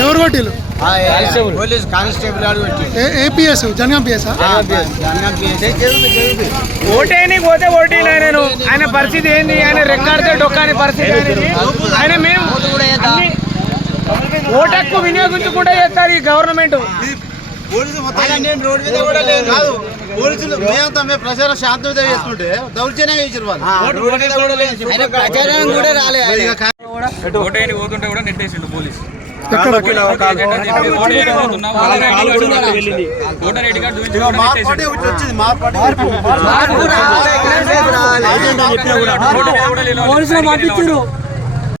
ఎవరు police constable APS Jangaon PS ఓటేని పోతే ఓటీ నేను ఆయన పరిస్థితి ఏంది? ఆయన రెక్కాడితే డొక్కాని పరిస్థితి ఆయన మేము ఓటక్కు వినియోగించుకుంటే చేస్తారు ఈ గవర్నమెంట్. పోలీసు మొత్తం నేను రోడ్డు మీద కూడా లేదు కాదు పోలీసులు మేమంతా మేము ప్రచారం శాంతియుత చేస్తుంటే దౌర్జన్యంగా ఇచ్చారు వాళ్ళు రోడ్డు మీద కూడా లేదు ఆయన ప్రచారం కూడా రాలేదు మరి ఇక కా- ఓటేని పోతుంటే కూడా నెట్టేసిండు పోలీస్ ఎక్కడ ఓటర్